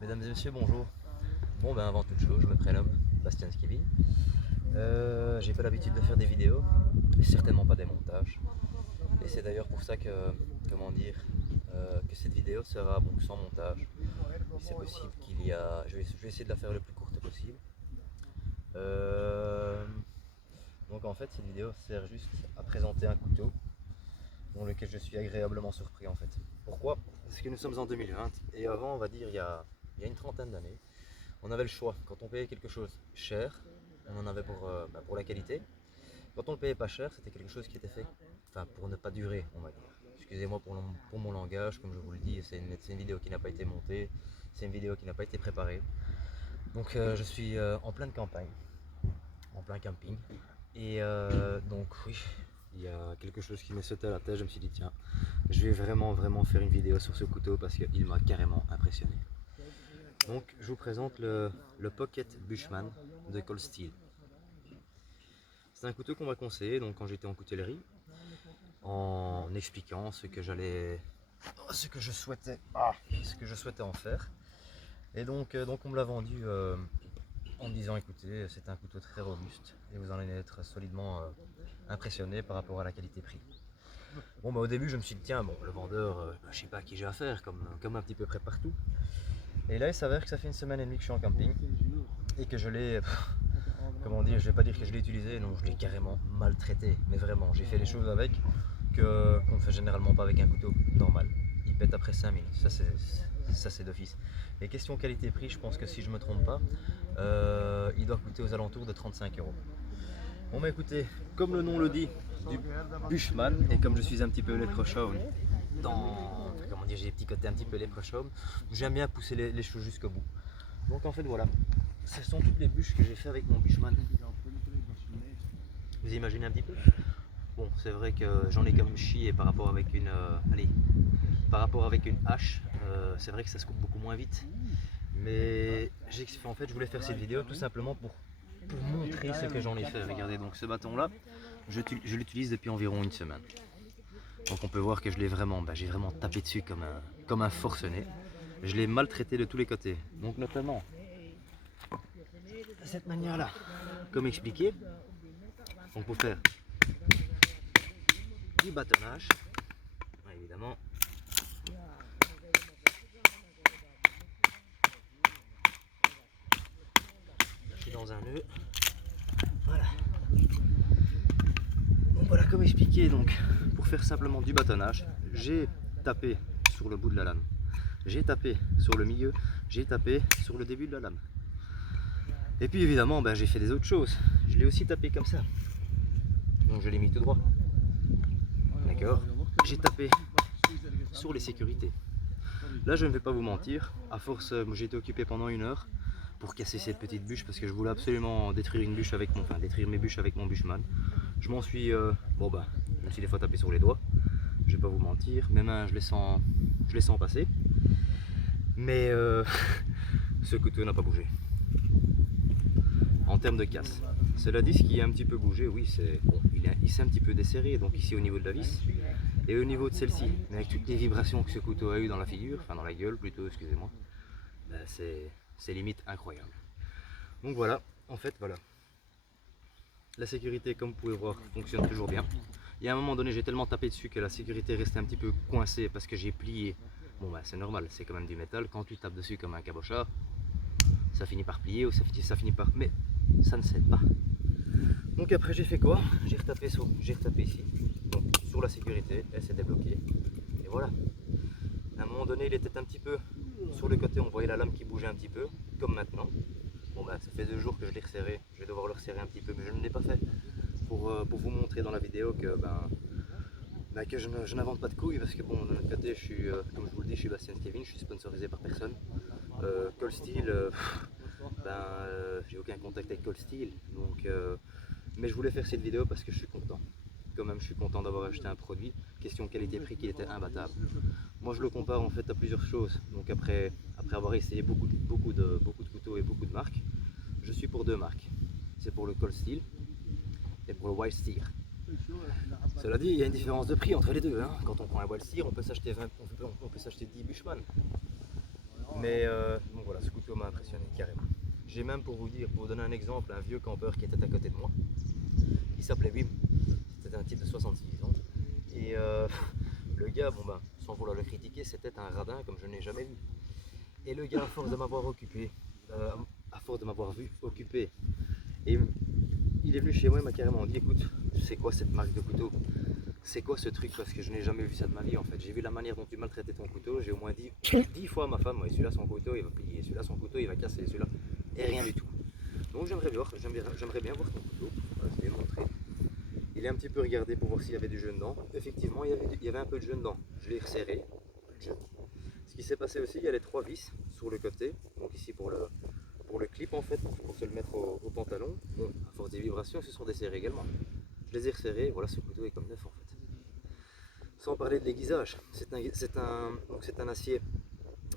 Mesdames et messieurs, bonjour. Bon, ben avant toute chose, je me prénomme Bastien Skivin. J'ai pas l'habitude de faire des vidéos, et certainement pas des montages. Et c'est d'ailleurs pour ça que, comment dire, que cette vidéo sera bon, sans montage. C'est possible qu'il y a. Je vais essayer de la faire le plus courte possible. Euh, donc en fait, cette vidéo sert juste à présenter un couteau dans lequel je suis agréablement surpris en fait. Pourquoi? Parce que nous sommes en 2020 et avant, on va dire il y a une trentaine d'années, on avait le choix. Quand on payait quelque chose cher, on en avait pour la qualité. Quand on le payait pas cher, c'était quelque chose qui était fait pour ne pas durer, on va dire. Excusez-moi pour mon langage, comme je vous le dis, c'est une vidéo qui n'a pas été montée, c'est une vidéo qui n'a pas été préparée. Donc je suis en pleine campagne, en plein camping. Et donc oui, il y a quelque chose qui m'est sauté à la tête, je me suis dit tiens, je vais vraiment faire une vidéo sur ce couteau parce qu'il m'a carrément impressionné. Donc je vous présente le Pocket Bushman de Cold Steel. C'est un couteau qu'on m'a conseillé donc, quand j'étais en coutellerie, en expliquant ce que je souhaitais en faire. Et donc on me l'a vendu en me disant écoutez, c'est un couteau très robuste et vous en allez être solidement impressionné par rapport à la qualité-prix. Bon bah au début je me suis dit tiens bon le vendeur, je sais pas à qui j'ai affaire comme un petit peu près partout. Et là il s'avère que ça fait une semaine et demie que je suis en camping et que je l'ai, comment dire, je vais pas dire que je l'ai utilisé, non je l'ai carrément maltraité, mais vraiment j'ai fait les choses avec qu'on ne fait généralement pas avec un couteau normal. Il pète après 5 minutes, ça c'est d'office. Et question qualité-prix, je pense que si je me trompe pas, il doit coûter aux alentours de 35 €. Bon bah écoutez, comme le nom le dit, du Bushman, et comme je suis un petit peu leprechaun, comment dire, j'ai des petits côtés un petit peu leprechaun, j'aime bien pousser les choses jusqu'au bout. Donc en fait voilà, ce sont toutes les bûches que j'ai fait avec mon Bushman. Vous imaginez un petit peu? Bon, c'est vrai que j'en ai comme chié par rapport avec une hache, c'est vrai que ça se coupe beaucoup moins vite. Mais en fait, je voulais faire cette vidéo tout simplement pour montrer ce que j'en ai fait. Regardez, donc ce bâton là, je l'utilise depuis environ une semaine. Donc on peut voir que j'ai vraiment tapé dessus comme un forcené. Je l'ai maltraité de tous les côtés. Donc notamment de cette manière là, comme expliqué, donc pour faire du bâtonnage, évidemment. Je suis dans un nœud. Voilà. Bon voilà, comme expliqué, donc pour faire simplement du bâtonnage, j'ai tapé sur le bout de la lame, j'ai tapé sur le milieu, j'ai tapé sur le début de la lame. Et puis évidemment, j'ai fait des autres choses. Je l'ai aussi tapé comme ça. Donc je l'ai mis tout droit. D'accord. J'ai tapé sur les sécurités. Là, je ne vais pas vous mentir, à force, j'ai été occupé pendant 1 heure pour casser cette petite bûche parce que je voulais absolument détruire mes bûches avec mon Bushman. Je m'en suis, je me suis des fois tapé sur les doigts. Je vais pas vous mentir, mes mains, je les sens passer. Mais ce couteau n'a pas bougé. En termes de casse. Cela dit, ce qui a un petit peu bougé, oui, il s'est un petit peu desserré, donc ici au niveau de la vis et au niveau de celle-ci. Mais avec toutes les vibrations que ce couteau a eu dans la figure, enfin dans la gueule plutôt, excusez-moi, c'est limite incroyable. Donc voilà, en fait, voilà. La sécurité, comme vous pouvez voir, fonctionne toujours bien. Il y a un moment donné, j'ai tellement tapé dessus que la sécurité restait un petit peu coincée parce que j'ai plié. Bon c'est normal, c'est quand même du métal. Quand tu tapes dessus comme un cabochard, ça finit par plier ou ça finit par... Mais ça ne cède pas. Donc après j'ai fait quoi? J'ai retapé ici, donc sur la sécurité, elle s'est débloquée. Et voilà. À un moment donné, il était un petit peu sur le côté, on voyait la lame qui bougeait un petit peu, comme maintenant. Bon ça fait 2 jours que je l'ai resserré, je vais devoir le resserrer un petit peu, mais je ne l'ai pas fait pour vous montrer dans la vidéo que je n'invente pas de couilles parce que bon, de notre côté, je suis, comme je vous le dis, je suis Bastien Skivin, je suis sponsorisé par personne. Cold Steel, j'ai aucun contact avec Cold Steel, donc, mais je voulais faire cette vidéo parce que je suis content. Quand même, je suis content d'avoir acheté un produit, question qualité-prix qui était imbattable. Moi, je le compare en fait à plusieurs choses. Donc après avoir essayé beaucoup de couteaux et beaucoup de marques, je suis pour 2 marques. C'est pour le Cold Steel et pour le Wild Steel. Cela dit, il y a une différence de prix entre les deux. Hein. Quand on prend un Wild Steel, on peut s'acheter 10 Bushman. Mais donc voilà, ce couteau m'a impressionné carrément. J'ai même pour vous dire, pour vous donner un exemple, un vieux campeur qui était à côté de moi. Il s'appelait Wim. C'était un type de 66 ans. Et le gars, bon ben, sans vouloir le critiquer, c'était un radin comme je n'ai jamais vu. Et le gars, à force de m'avoir occupé, à force de m'avoir vu occupé, et il est venu chez moi, il m'a carrément dit, écoute, c'est quoi cette marque de couteau? C'est quoi ce truc? Parce que je n'ai jamais vu ça de ma vie en fait. J'ai vu la manière dont tu maltraitais ton couteau, j'ai au moins dit 10 fois à ma femme, ouais, celui-là son couteau il va plier, celui-là son couteau il va casser, celui-là, et rien du tout. Donc j'aimerais bien voir ton couteau, voilà, je vais le montrer. Il est un petit peu regardé pour voir s'il y avait du jeu dedans. Effectivement, il y avait un peu de jeu dedans. Je l'ai resserré, plus de jeu. Ce qui s'est passé aussi, il y a les 3 vis sur le côté, donc ici pour le clip en fait, pour se le mettre au pantalon. Bon, à force des vibrations, ils se sont desserrés également. Je les ai resserrés, voilà, ce couteau est comme neuf en fait. Sans parler de l'aiguisage, c'est un acier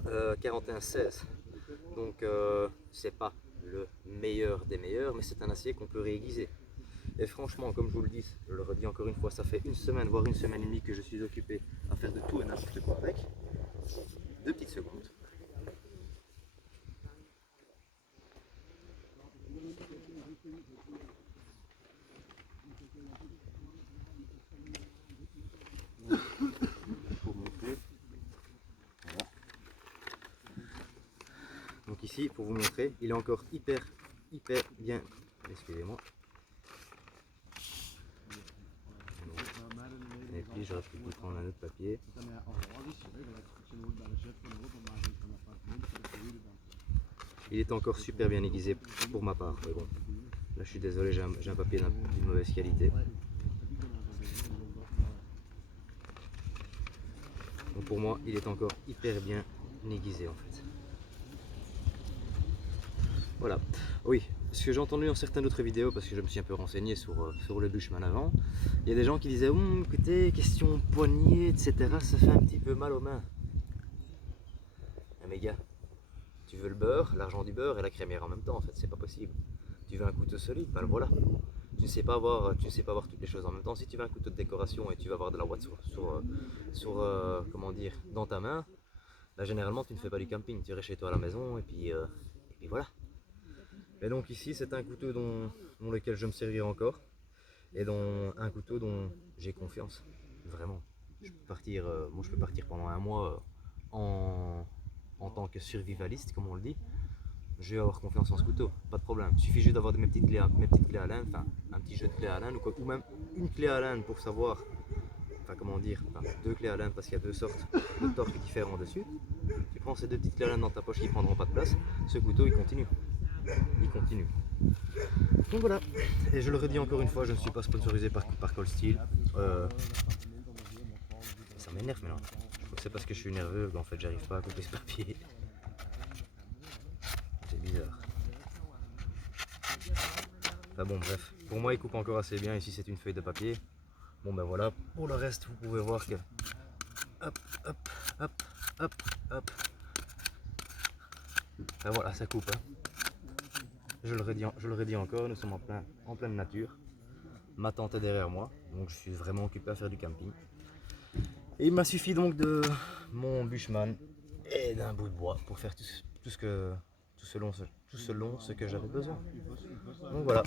41-16, donc c'est pas le meilleur des meilleurs, mais c'est un acier qu'on peut réaiguiser. Et franchement, comme je vous le dis, je le redis encore une fois, ça fait une semaine, voire une semaine et demie que je suis occupé à faire de tout et n'importe quoi avec. 2 petites secondes. Pour montrer. Voilà. Donc ici, pour vous montrer, il est encore hyper bien. Excusez-moi. Et puis j'aurais pu prendre un autre papier. Il est encore super bien aiguisé pour ma part. Mais bon, là je suis désolé, j'ai un papier d'une mauvaise qualité. Donc pour moi, il est encore hyper bien aiguisé en fait. Voilà. Oui, ce que j'ai entendu dans certaines autres vidéos, parce que je me suis un peu renseigné sur le Bushman avant, il y a des gens qui disaient écoutez, question poignée, etc., ça fait un petit peu mal aux mains. Mais gars, tu veux le beurre, l'argent du beurre et la crémière en même temps, en fait, c'est pas possible. Tu veux un couteau solide, ben voilà. Tu ne sais pas avoir toutes les choses en même temps. Si tu veux un couteau de décoration et tu vas avoir de la ouate comment dire, dans ta main, là généralement tu ne fais pas du camping, tu irais chez toi à la maison et puis voilà. Et donc ici c'est un couteau dont lequel je me servirai encore et un couteau dont j'ai confiance, vraiment. Moi je peux partir pendant un mois en tant que survivaliste comme on le dit. Je vais avoir confiance en ce couteau, pas de problème. Il suffit juste d'avoir mes petites clés à laine, enfin un petit jeu de clés à laine ou même une clé à laine pour savoir, enfin comment dire, enfin, 2 clés à laine parce qu'il y a 2 sortes de torques différents dessus. Tu prends ces 2 petites clés à laine dans ta poche qui ne prendront pas de place, ce couteau il continue. Il continue. Donc voilà, et je le redis encore une fois, je ne suis pas sponsorisé par Cold Steel. Ça m'énerve maintenant. Je crois que c'est parce que je suis nerveux qu'en fait j'arrive pas à couper ce papier. C'est bizarre. Enfin bon bref, pour moi il coupe encore assez bien, ici c'est une feuille de papier. Bon ben voilà, pour le reste vous pouvez voir que hop, hop, hop, hop, hop. Ben voilà, ça coupe. Hein. Je le redis encore, nous sommes en pleine nature. Ma tente est derrière moi, donc je suis vraiment occupé à faire du camping. Et il m'a suffi donc de mon Bushman et d'un bout de bois pour faire tout selon ce que j'avais besoin. Donc voilà.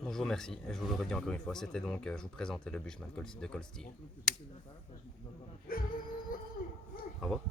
Donc je vous remercie et je vous le redis encore une fois, c'était donc, je vous présentais le Bushman de Cold Steel. Au revoir.